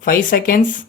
5 seconds.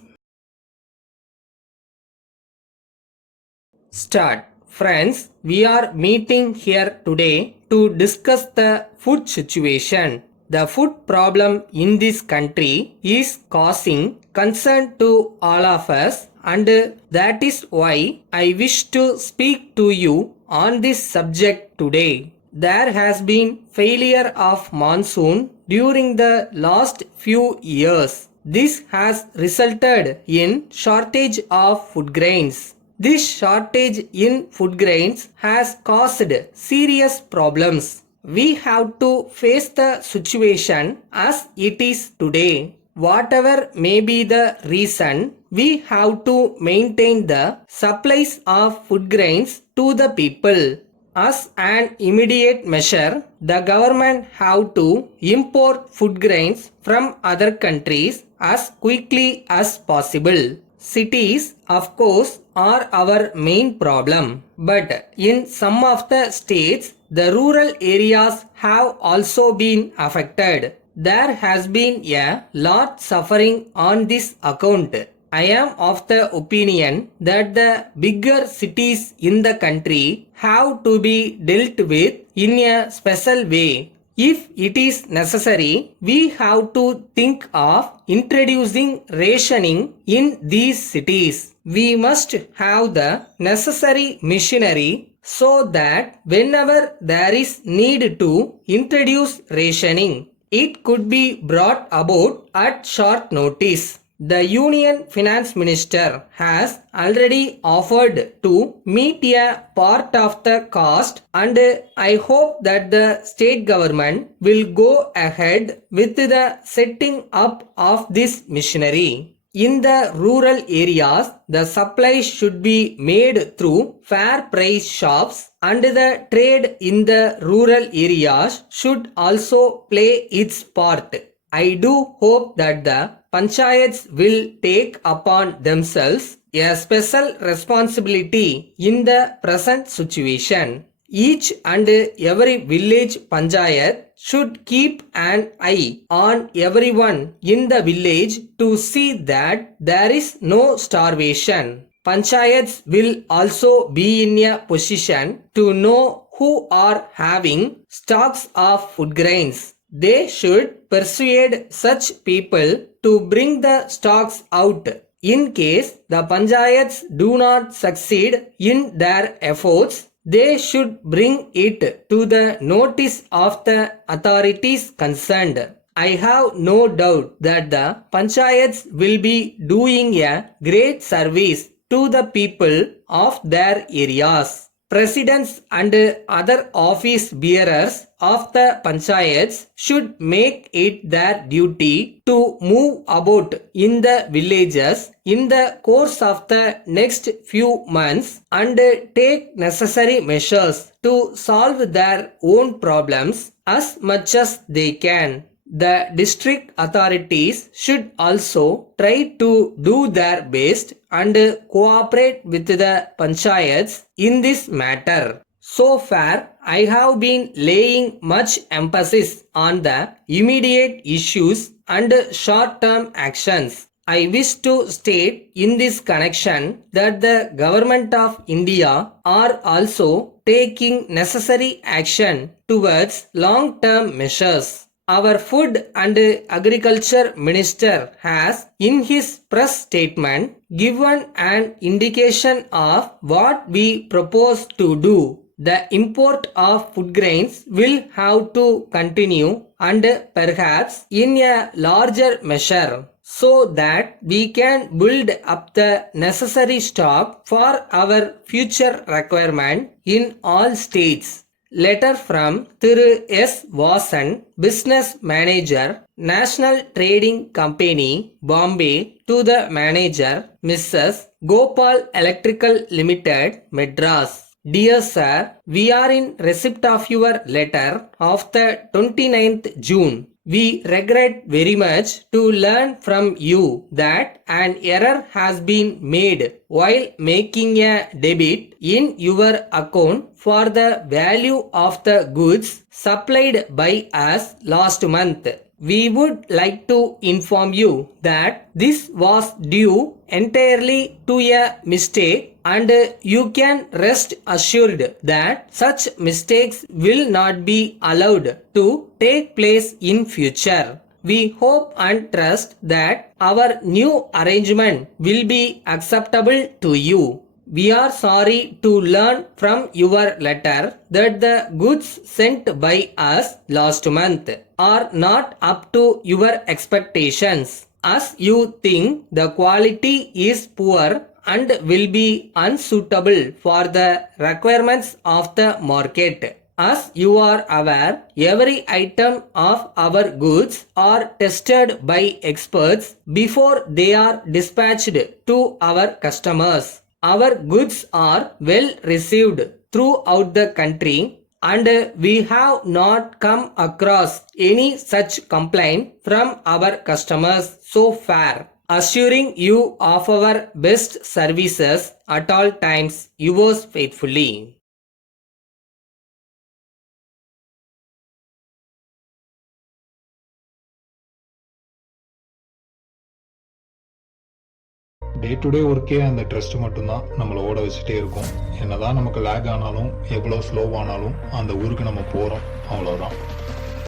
Start. Friends, we are meeting here today to discuss the food situation. The food problem in this country is causing concern to all of us, and that is why I wish to speak to you on this subject today. There has been failure of monsoon during the last few years. This has resulted in shortage of food grains. This shortage in food grains has caused serious problems. We have to face the situation as it is today. Whatever may be the reason, we have to maintain the supplies of food grains to the people. As an immediate measure, the government have to import food grains from other countries as quickly as possible. Cities, of course, are our main problem, but in some of the states, the rural areas have also been affected. There has been a lot suffering on this account. I am of the opinion that the bigger cities in the country have to be dealt with in a special way. If it is necessary, we have to think of introducing rationing in these cities. We must have the necessary machinery so that whenever there is need to introduce rationing, it could be brought about at short notice. The Union Finance Minister has already offered to meet a part of the cost, and I hope that the state government will go ahead with the setting up of this machinery. In the rural areas, the supply should be made through fair price shops, and the trade in the rural areas should also play its part. I do hope that the panchayats will take upon themselves a special responsibility in the present situation. Each and every village panchayat should keep an eye on everyone in the village to see that there is no starvation. Panchayats will also be in a position to know who are having stocks of food grains. They should persuade such people to bring the stocks out. In case the panchayats do not succeed in their efforts, they should bring it to the notice of the authorities concerned. I have no doubt that the panchayats will be doing a great service to the people of their areas. Presidents and other office bearers of the panchayats should make it their duty to move about in the villages in the course of the next few months and take necessary measures to solve their own problems as much as they can. The district authorities should also try to do their best and cooperate with the panchayats in this matter. So far, I have been laying much emphasis on the immediate issues and short-term actions. I wish to state in this connection that the government of India are also taking necessary action towards long-term measures. Our Food and Agriculture Minister has, in his press statement, given an indication of what we propose to do. The import of food grains will have to continue, and perhaps in a larger measure, so that we can build up the necessary stock for our future requirement in all states. Letter from Thiru S. Vasan, Business Manager, National Trading Company, Bombay, to the Manager, Mrs. Gopal Electrical Limited, Madras. Dear Sir, we are in receipt of your letter of the 29th June. We regret very much to learn from you that an error has been made while making a debit in your account for the value of the goods supplied by us last month. We would like to inform you that this was due entirely to a mistake, and you can rest assured that such mistakes will not be allowed to take place in future. We hope and trust that our new arrangement will be acceptable to you. We are sorry to learn from your letter that the goods sent by us last month are not up to your expectations, as you think the quality is poor and will be unsuitable for the requirements of the market. As you are aware, every item of our goods are tested by experts before they are dispatched to our customers. Our goods are well received throughout the country, and we have not come across any such complaint from our customers so far. Assuring you of our best services at all times, yours faithfully. Day to day ஒர்க்கே அந்த trust மட்டும்தான் நம்மளை ஓட வச்சுட்டே இருக்கும். என்னதான் நமக்கு லேக் ஆனாலும் எவ்வளோ ஸ்லோவானாலும் அந்த ஊருக்கு நம்ம போகிறோம், அவ்வளோதான்.